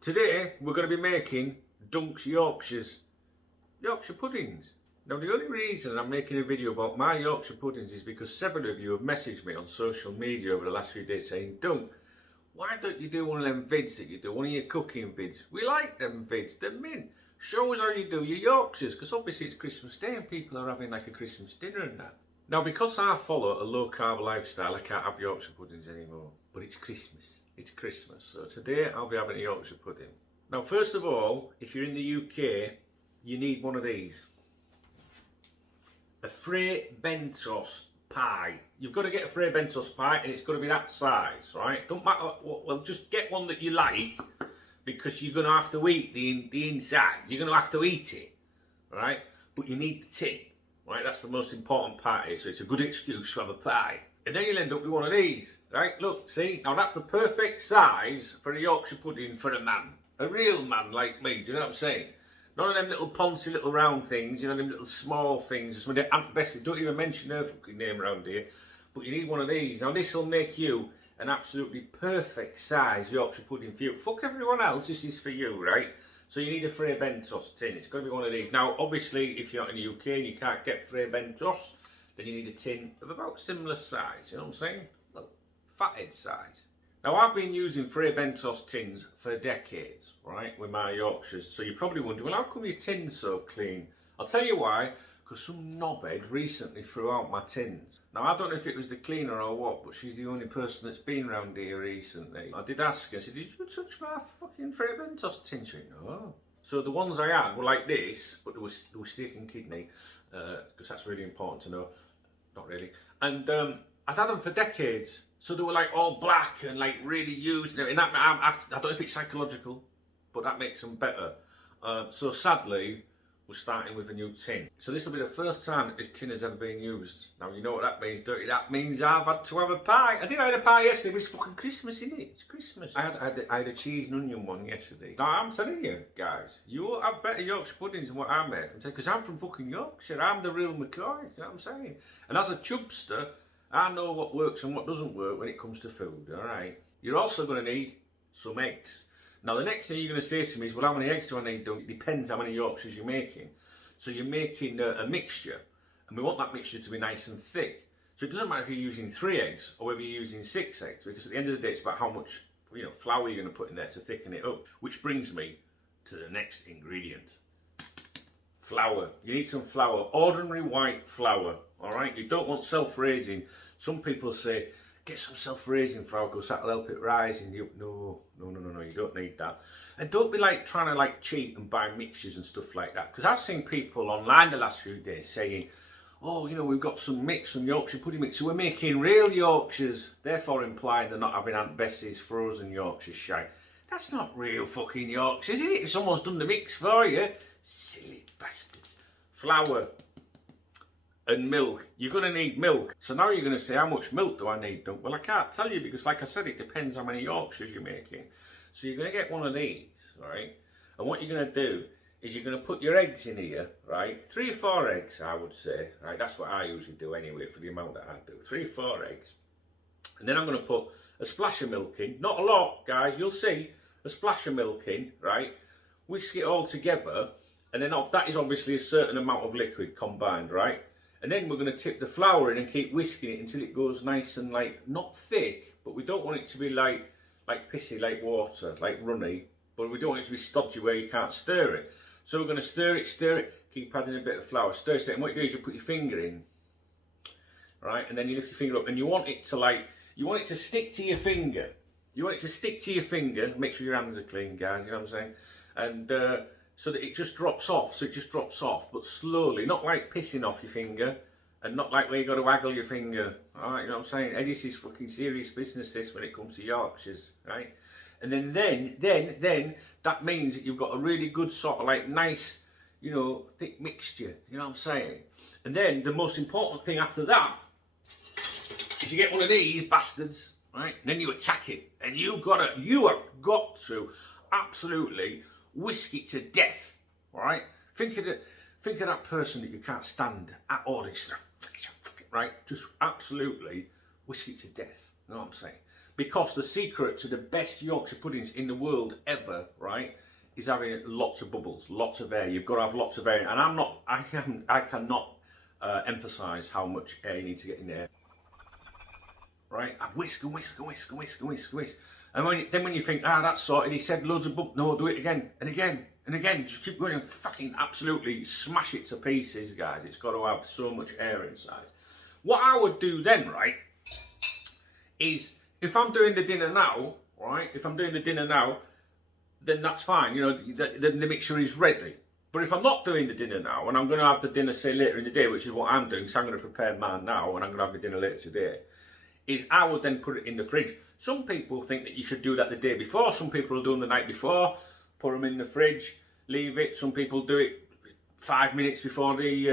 Today we're going to be making Dunk's Yorkshire puddings. Now the only reason I'm making a video about my Yorkshire puddings is because several of you have messaged me on social media over the last few days saying, Dunk, why don't you do one of them vids that you do, one of your cooking vids? We like them vids, they're mint. Show us how you do your Yorkshires, because obviously it's Christmas Day and people are having like a Christmas dinner and that. Now because I follow a low carb lifestyle, I can't have Yorkshire puddings anymore. But it's Christmas. It's Christmas. So today I'll be having a Yorkshire pudding. Now first of all, if you're in the UK, you need one of these. A Fray Bentos pie. You've got to get a Fray Bentos pie and it's got to be that size, right? Don't matter, well just get one that you like, because you're going to have to eat the insides. You're going to have to eat it, right? But you need the tin, right? That's the most important part here, so it's a good excuse to have a pie. And then you'll end up with one of these, right? Look, see? Now that's the perfect size for a Yorkshire pudding for a man. A real man like me, do you know what I'm saying? None of them little poncy little round things, you know, them little small things. Some of the Aunt Bessie, don't even mention her fucking name around here. But you need one of these. Now this will make you an absolutely perfect size Yorkshire pudding for you. Fuck everyone else, this is for you, right? So you need a Fray Bentos tin. It's got to be one of these. Now, obviously, if you're not in the UK and you can't get Fray Bentos, then you need a tin of about similar size, you know what I'm saying? Well, fathead size. Now, I've been using Fray Bentos tins for decades, right, with my Yorkshires. So you're probably wondering, well, how come your tin's so clean? I'll tell you why. Because some knobhead recently threw out my tins. Now, I don't know if it was the cleaner or what, but she's the only person that's been round here recently. I did ask her, I said, did you touch my fucking Fray Bentos tin? She went, no. So the ones I had were like this, but they were steak and kidney, because that's really important to know. Not really. And I'd had them for decades. So they were like all black and like really used. And that, I don't know if it's psychological, but that makes them better. So sadly, we're starting with a new tin. So this will be the first time that this tin has ever been used. Now you know what that means, don't you? That means I've had to have a pie. I did have a pie yesterday, but it's fucking Christmas, isn't it? It's Christmas. I had a cheese and onion one yesterday. Now I'm telling you, guys, you have better Yorkshire puddings than what I make. Because I'm from fucking Yorkshire. I'm the real McCoy, you know what I'm saying? And as a chubster, I know what works and what doesn't work when it comes to food, alright? You're also going to need some eggs. Now the next thing you're going to say to me is, well, how many eggs do I need? It depends how many Yorkshires you're making. So you're making a mixture, and we want that mixture to be nice and thick. So it doesn't matter if you're using 3 eggs or whether you're using 6 eggs, because at the end of the day it's about how much flour you're going to put in there to thicken it up. Which brings me to the next ingredient. Flour. You need some flour, ordinary white flour, alright? You don't want self-raising. Some people say, get some self-raising flour because that'll help it rise. And no, you don't need that. And don't be like trying to like cheat and buy mixtures and stuff like that. Because I've seen people online the last few days saying, oh, we've got some Yorkshire pudding mix, so we're making real Yorkshires, therefore implying they're not having Aunt Bessie's frozen Yorkshire shite. That's not real fucking Yorkshire, is it? If someone's done the mix for you. Silly bastards. Flour and milk. You're going to need milk. So now you're going to say, how much milk do I need? Well, I can't tell you because, like I said, it depends how many Yorkshires you're making. So you're going to get one of these, right? And what you're going to do is you're going to put your eggs in here, right? 3 or 4 eggs, I would say, right? That's what I usually do anyway for the amount that I do. 3 or 4 eggs. And then I'm going to put a splash of milk in. Not a lot, guys. You'll see a splash of milk in, right? Whisk it all together. And then that is obviously a certain amount of liquid combined, right? And then we're going to tip the flour in and keep whisking it until it goes nice and like, not thick, but we don't want it to be like pissy, like water, like runny, but we don't want it to be stodgy where you can't stir it. So we're going to stir it, keep adding a bit of flour, stir it, and what you do is you put your finger in, right? And then you lift your finger up, and you want it to stick to your finger. You want it to stick to your finger, make sure your hands are clean, guys, you know what I'm saying? And so that it just drops off, but slowly, not like pissing off your finger, and not like where you got to waggle your finger, alright, you know what I'm saying? This is fucking serious business, this, when it comes to Yorkshires, right? And then that means that you've got a really good sort of like nice, thick mixture, you know what I'm saying? And then the most important thing after that is you get one of these bastards, right? And then you attack it, and you have got to absolutely whisk it to death, alright? Think of that person that you can't stand at all, right? Just absolutely whisk it to death, you know what I'm saying? Because the secret to the best Yorkshire puddings in the world ever, right, is having lots of bubbles, lots of air. You've got to have lots of air, and I cannot emphasise how much air you need to get in there. Right, and whisk and whisk and whisk and whisk and whisk and whisk. And then when you think, that's sorted, he said loads of bubbles. No, do it again and again and again. Just keep going and fucking absolutely smash it to pieces, guys. It's got to have so much air inside. What I would do then, right, is if I'm doing the dinner now, right, then that's fine. You know, the mixture is ready. But if I'm not doing the dinner now, and I'm going to have the dinner, say, later in the day, which is what I'm doing, so I'm going to prepare mine now, and I'm going to have the dinner later today, is I would then put it in the fridge. Some people think that you should do that the day before. Some people will do them the night before, put them in the fridge, leave it. Some people do it 5 minutes before they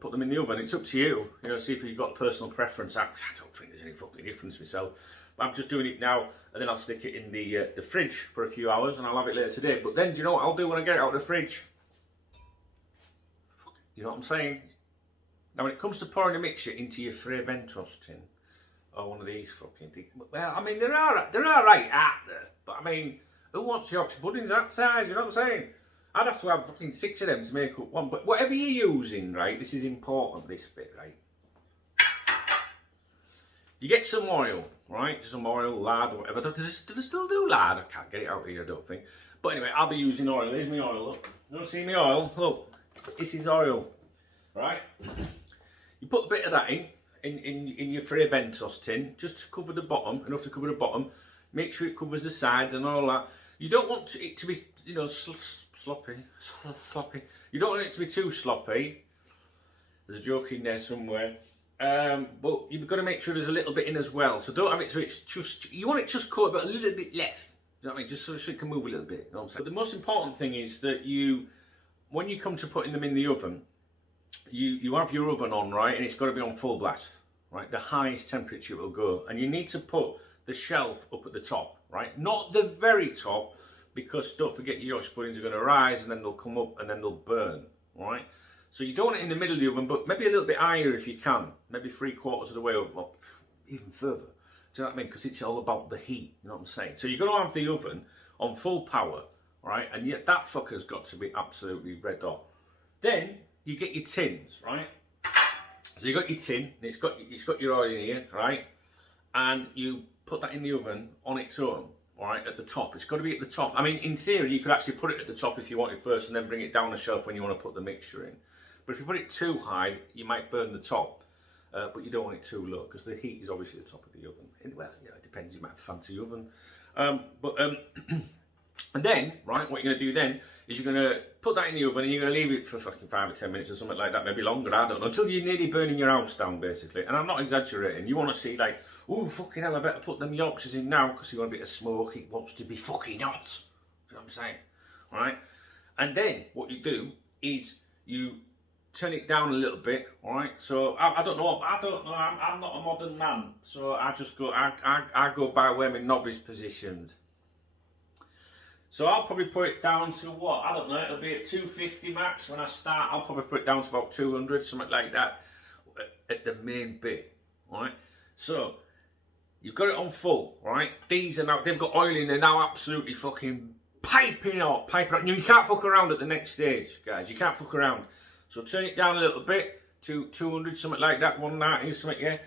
put them in the oven. It's up to you. You know, see if you've got a personal preference. I don't think there's any fucking difference myself. But I'm just doing it now, and then I'll stick it in the fridge for a few hours, and I'll have it later today. But then, do you know what I'll do when I get it out of the fridge? You know what I'm saying? Now, when it comes to pouring a mixture into your Fray Bentos tin, or one of these fucking things, well, I mean, they're all right out there, but I mean, who wants Yorkshire puddings that size? You know what I'm saying? I'd have to have fucking 6 of them to make up one. But whatever you're using, right, this is important, this bit, right? You get some oil, right? Some oil, lard, or whatever. Do they still do lard? I can't get it out here, I don't think. But anyway, I'll be using oil. Here's my oil, look. You don't see my oil? Look, this is oil, right? You put a bit of that in your Fray Bentos tin, just to cover the bottom, enough to cover the bottom. Make sure it covers the sides and all that. You don't want it to be, you know, sloppy. You don't want it to be too sloppy. There's a joke in there somewhere. But you've got to make sure there's a little bit in as well. So don't have it so it's just, you want it just cut but a little bit left. You know what I mean? Just so it can move a little bit. You know what I'm saying? But the most important thing is that when you come to putting them in the oven, you have your oven on, right? And it's got to be on full blast, right? The highest temperature it will go. And you need to put the shelf up at the top, right? Not the very top, because don't forget your Yorkshire puddings are going to rise and then they'll come up and then they'll burn, right? So you don't want it in the middle of the oven, but maybe a little bit higher if you can. Maybe 3/4 of the way up, well, even further. Do you know what I mean? Because it's all about the heat, you know what I'm saying? So you've got to have the oven on full power, right? And yet that fucker's got to be absolutely red hot. Then you get your tins, right? So you got your tin, and it's got your oil in here, right? And you put that in the oven on its own, all right, at the top. It's got to be at the top. I mean, in theory, you could actually put it at the top if you wanted first, and then bring it down the shelf when you want to put the mixture in. But if you put it too high, you might burn the top. But you don't want it too low, because the heat is obviously at the top of the oven. Well, you know, it depends. You might have a fancy oven. And then, right, what you're going to do then is you're going to put that in the oven and you're going to leave it for fucking 5 or 10 minutes or something like that, maybe longer, I don't know, until you're nearly burning your house down, basically. And I'm not exaggerating. You want to see, like, oh, fucking hell, I better put them Yorkshires in now, because you want a bit of smoke. It wants to be fucking hot. You know what I'm saying? All right? And then what you do is you turn it down a little bit, all right? So I don't know. I'm not a modern man, so I go by where my knob is positioned. So I'll probably put it down to what? I don't know, it'll be at 250 max when I start. I'll probably put it down to about 200, something like that, at the main bit, right? So, you've got it on full, right? These are now, they've got oil in, they're now absolutely fucking piping hot. You can't fuck around at the next stage, guys. You can't fuck around. So turn it down a little bit to 200, something like that, 190, something, yeah?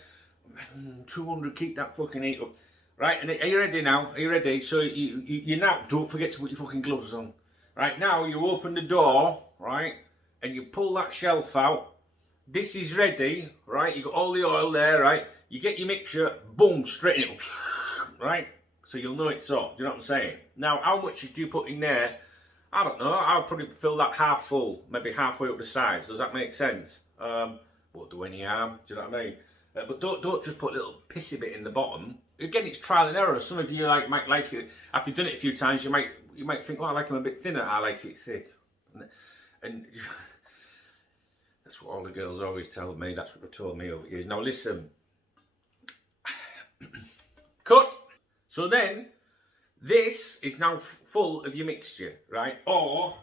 200, keep that fucking heat up. Right, and are you ready now? Are you ready? So you now, don't forget to put your fucking gloves on. Right, now you open the door, right, and you pull that shelf out. This is ready, right? You got all the oil there, right? You get your mixture, boom, straight in it, right? So you'll know it's hot, do you know what I'm saying? Now, how much do you put in there? I don't know, I'll probably fill that half full, maybe halfway up the sides. Does that make sense? Won't do any harm, do you know what I mean? But don't just put a little pissy bit in the bottom. Again, it's trial and error. Some of you might like it after you've done it a few times. You might think, oh, I like them a bit thinner. I like it thick, and that's what all the girls always tell me. That's what they told me over the years. Now listen, cut. So then, this is now full of your mixture, right? Or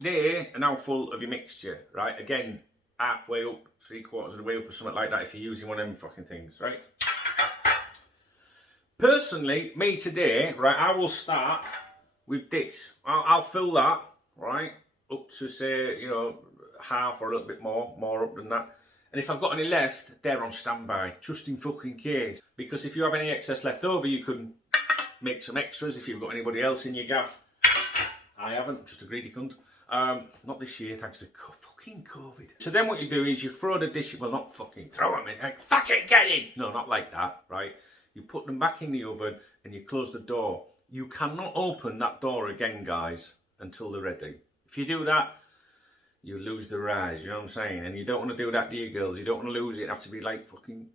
they are now full of your mixture, right? Again, halfway up, 3/4 of the way up, or something like that. If you're using one of them fucking things, right? Personally, me today, right, I will start with this. I'll fill that, right, up to say, you know, half or a little bit more up than that. And if I've got any left, they're on standby, just in fucking case. Because if you have any excess left over, you can make some extras if you've got anybody else in your gaff. I haven't, just a greedy cunt. Not this year, thanks to fucking COVID. So then what you do is you throw the dishes, well, not fucking throw them in, like, fucking get in! No, not like that, right? You put them back in the oven and you close the door. You cannot open that door again, guys, until they're ready. If you do that, you lose the rise, you know what I'm saying? And you don't want to do that, do you, girls? You don't want to lose it. You have to be like fucking,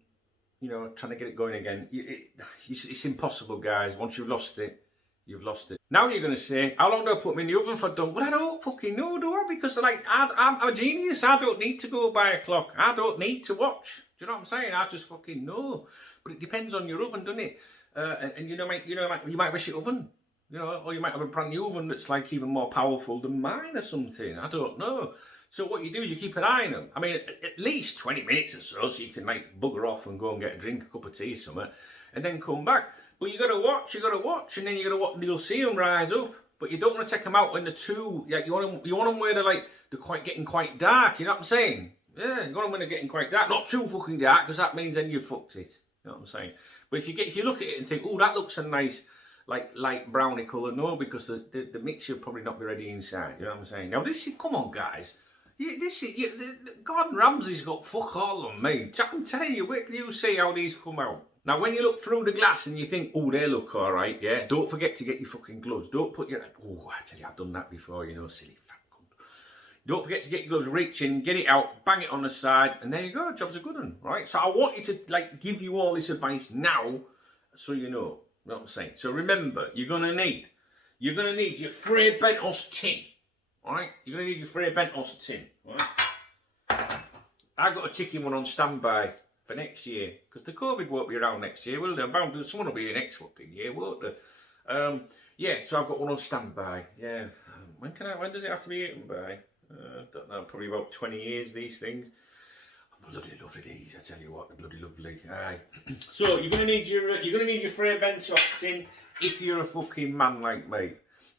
you know, trying to get it going again. It's impossible, guys. Once you've lost it, you've lost it. Now you're going to say, how long do I put them in the oven for done? Well, I don't fucking know, do I? Because like, I'm a genius. I don't need to go by a clock. I don't need to watch. Do you know what I'm saying? I just fucking know. But it depends on your oven, doesn't it? And you might wish your oven. You know, or you might have a brand new oven that's like even more powerful than mine or something. I don't know. So what you do is you keep an eye on them. I mean, at least 20 minutes or so you can like bugger off and go and get a drink, a cup of tea, something, and then come back. But you got to watch, and then you got to watch. You'll see them rise up. But you don't want to take them out when they're too. Yeah, you want them where they're getting quite dark. You know what I'm saying? Yeah, you want them when they're getting quite dark, not too fucking dark, because that means then you fucked it. You know what I'm saying? But if you look at it and think, oh, that looks a nice, like light browny colour, no, because the mixture will probably not be ready inside. You know what I'm saying? Now this is, come on, guys. Gordon Ramsay's got fuck all on me. I'm telling you, wait till you see how these come out. Now, when you look through the glass and you think, oh, they look all right, yeah, don't forget to get your fucking gloves. Don't put your, oh, I tell you, I've done that before, you know, silly fat cunt. Don't forget to get your gloves, reach in, get it out, bang it on the side, and there you go, job's a good one, right? So I want you to, like, give you all this advice now, so you know what I'm saying. So remember, you're going to need your Frey Bentos tin, all right? You're going to need your Frey Bentos tin, all right? I've got a chicken one on standby for next year, because the COVID won't be around next year, will they? I'm bound to, someone will be here next fucking year, won't they? Yeah, so I've got one on standby. Yeah, when does it have to be eaten by? Don't know, probably about 20 years. These things, bloody lovely these. I tell you what, they're bloody lovely. Aye. So you're gonna need your Frey Bentos tin if you're a fucking man like me.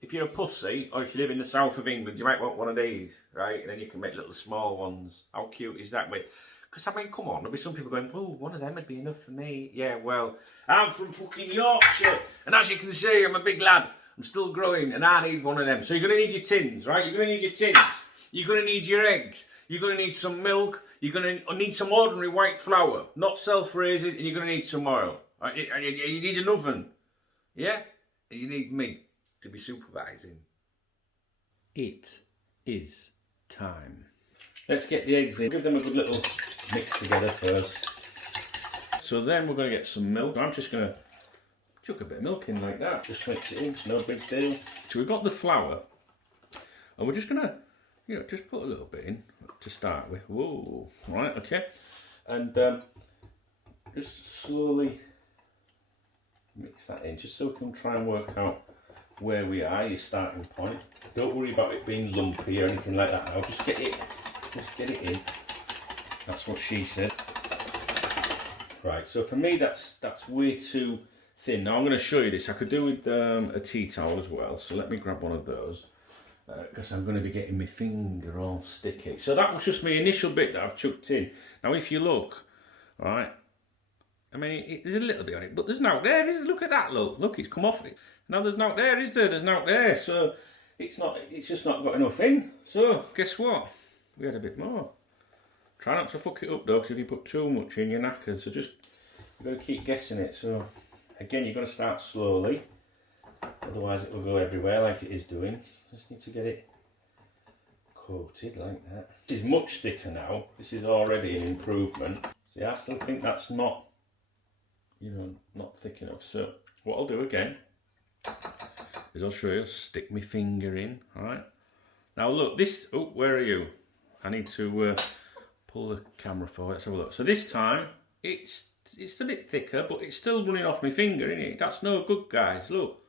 If you're a pussy, or if you live in the south of England, you might want one of these, right? And then you can make little small ones. How cute is that, mate? Because, I mean, come on, there'll be some people going, oh, one of them would be enough for me. Yeah, well, I'm from fucking Yorkshire, and as you can see, I'm a big lad. I'm still growing, and I need one of them. So you're going to need your tins, right? You're going to need your tins. You're going to need your eggs. You're going to need some milk. You're going to need some ordinary white flour, not self-raised, and you're going to need some oil. Right? You need an oven, yeah? And you need me to be supervising. It is time. Let's get the eggs in. Give them a good little mix together first. So then we're going to get some milk. I'm just going to chuck a bit of milk in like that. Just mix it in, no big deal. So we've got the flour. And we're just going to, you know, just put a little bit in to start with. Whoa. Right, okay. And just slowly mix that in, just so we can try and work out where we are, your starting point. Don't worry about it being lumpy or anything like that. I'll just get it in. That's what she said. Right, so for me that's way too thin. Now I'm going to show you this. I could do with a tea towel as well, so let me grab one of those, because I'm going to be getting my finger all sticky. So that was just my initial bit that I've chucked in. Now if you look, right, I mean, there's a little bit on it, but there's no there, is there? Look at that, look, it's come off it. Now there's no there, is there? There's no there, so it's just not got enough in. So guess what? We had a bit more. Try not to fuck it up though, because if you put too much in, you're knackered. So just, you've got to keep guessing it. So again, you've got to start slowly, otherwise it will go everywhere like it is doing. Just need to get it coated like that. This is much thicker now. This is already an improvement. See, I still think that's not, you know, not thick enough. So what I'll do again is I'll show you, stick my finger in, alright? Now look, this, oh, where are you? I need to pull the camera forward. Let's have a look. So this time, it's a bit thicker, but it's still running off my finger, isn't it? That's no good, guys. Look.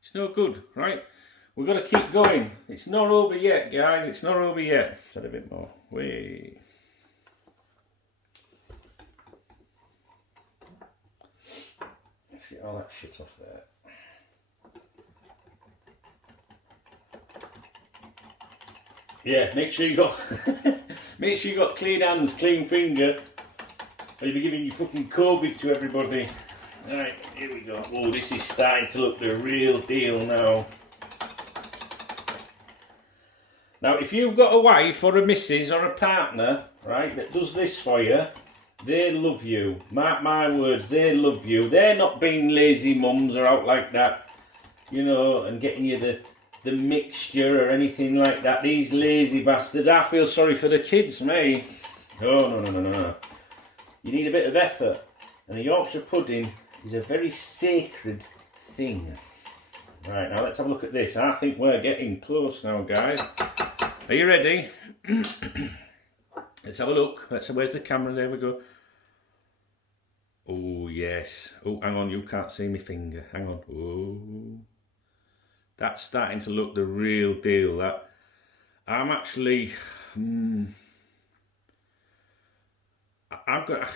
It's no good, right? We've got to keep going. It's not over yet, guys. It's not over yet. Let's add a bit more. Wait. let's get all that shit off there. Yeah, make sure you got make sure you got clean hands, clean finger, or you'll be giving you fucking COVID to everybody. Right, here we go. Oh, this is starting to look the real deal now. Now, if you've got a wife or a missus or a partner, right, that does this for you, they love you. Mark my words, they love you. They're not being lazy mums or out like that, you know, and getting you the mixture or anything like that. These lazy bastards. I feel sorry for the kids, mate. Oh, no. You need a bit of effort. And a Yorkshire pudding is a very sacred thing. Right, now let's have a look at this. I think we're getting close now, guys. Are you ready? Let's have a look. Where's the camera? There we go. Oh, yes. Oh, hang on. You can't see my finger. Hang on. Oh. That's starting to look the real deal. That I'm actually, I'm going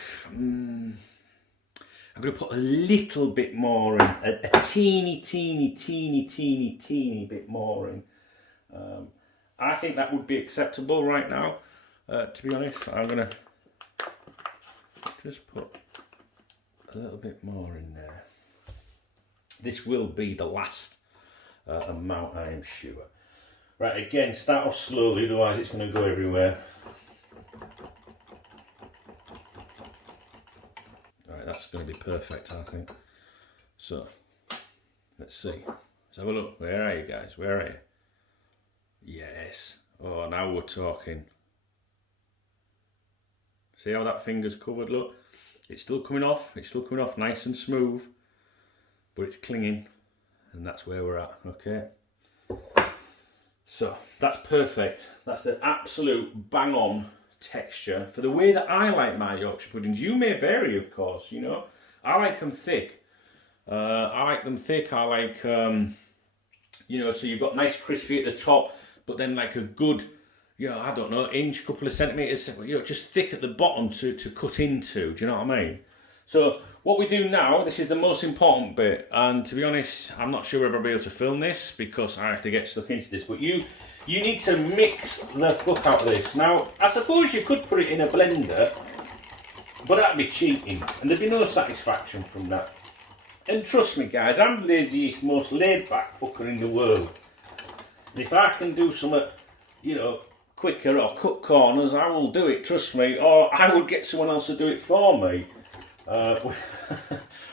to put a little bit more in, a teeny bit more in. I think that would be acceptable right now. To be honest, I'm going to just put a little bit more in there. This will be the last amount, I am sure. Right, again, start off slowly, otherwise it's going to go everywhere. Right, that's going to be perfect, I think. So, let's see. Let's have a look. Where are you guys? Where are you? Yes. Oh, now we're talking. See how that finger's covered? Look, it's still coming off. It's still coming off nice and smooth, but it's clinging. And that's where we're at, okay? So, that's perfect. That's the absolute bang-on texture for the way that I like my Yorkshire puddings. You may vary, of course, you know. I like them thick. I like them thick. I like, you know, so you've got nice crispy at the top, but then like a good, you know, I don't know, inch, couple of centimetres, you know, just thick at the bottom to cut into. Do you know what I mean? So, what we do now, this is the most important bit, and to be honest, I'm not sure if I'll be able to film this because I have to get stuck into this, but you need to mix the fuck out of this. Now, I suppose you could put it in a blender, but that'd be cheating, and there'd be no satisfaction from that. And trust me, guys, I'm the laziest, most laid-back fucker in the world. And if I can do something, you know, quicker or cut corners, I will do it, trust me, or I would get someone else to do it for me.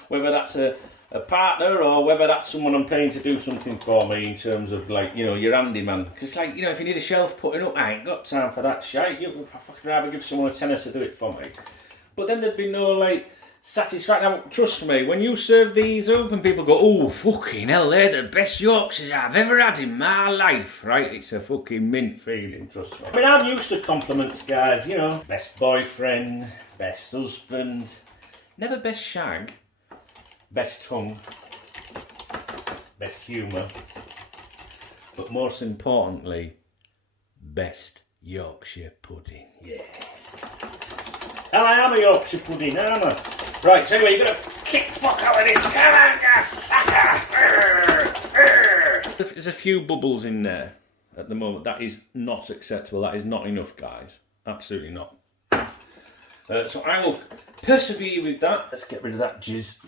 Whether that's a partner or whether that's someone I'm paying to do something for me in terms of, like, you know, your handyman. Because, like, you know, if you need a shelf putting up, I ain't got time for that shite. I'd rather give someone a tenner to do it for me. But then there'd be no, like, satisfaction. Now, trust me, when you serve these up and people go, oh, fucking hell, they're the best Yorkshires I've ever had in my life, right? It's a fucking mint feeling, trust me. I mean, I'm used to compliments, guys, you know. Best boyfriend, best husband. Never best shag, best tongue, best humour, but most importantly, best Yorkshire pudding. Yes. And I am a Yorkshire pudding, aren't I? Right, so anyway, you're going to kick the fuck out of this. There's a few bubbles in there at the moment. That is not acceptable. That is not enough, guys. Absolutely not. So I will persevere with that. Let's get rid of that jizz.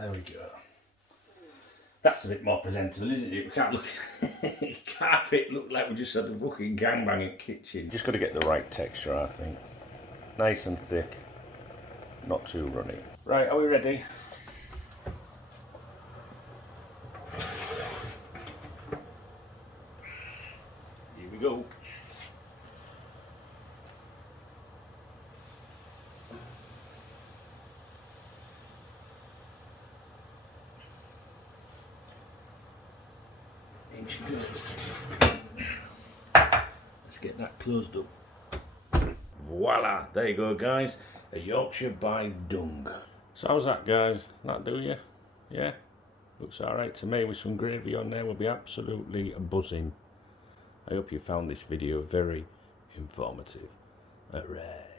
There we go. That's a bit more presentable, isn't it? We can't look. It can't look like we just had a fucking gangbanging kitchen. Just got to get the right texture, I think. Nice and thick, not too runny. Right, are we ready? Here we go. Let's get that closed up. Voila, there you go, guys. A Yorkshire by Duncan. So how's that, guys? That do you? Yeah? Looks alright to me with some gravy on there. Will be absolutely buzzing. I hope you found this video very informative. Alright.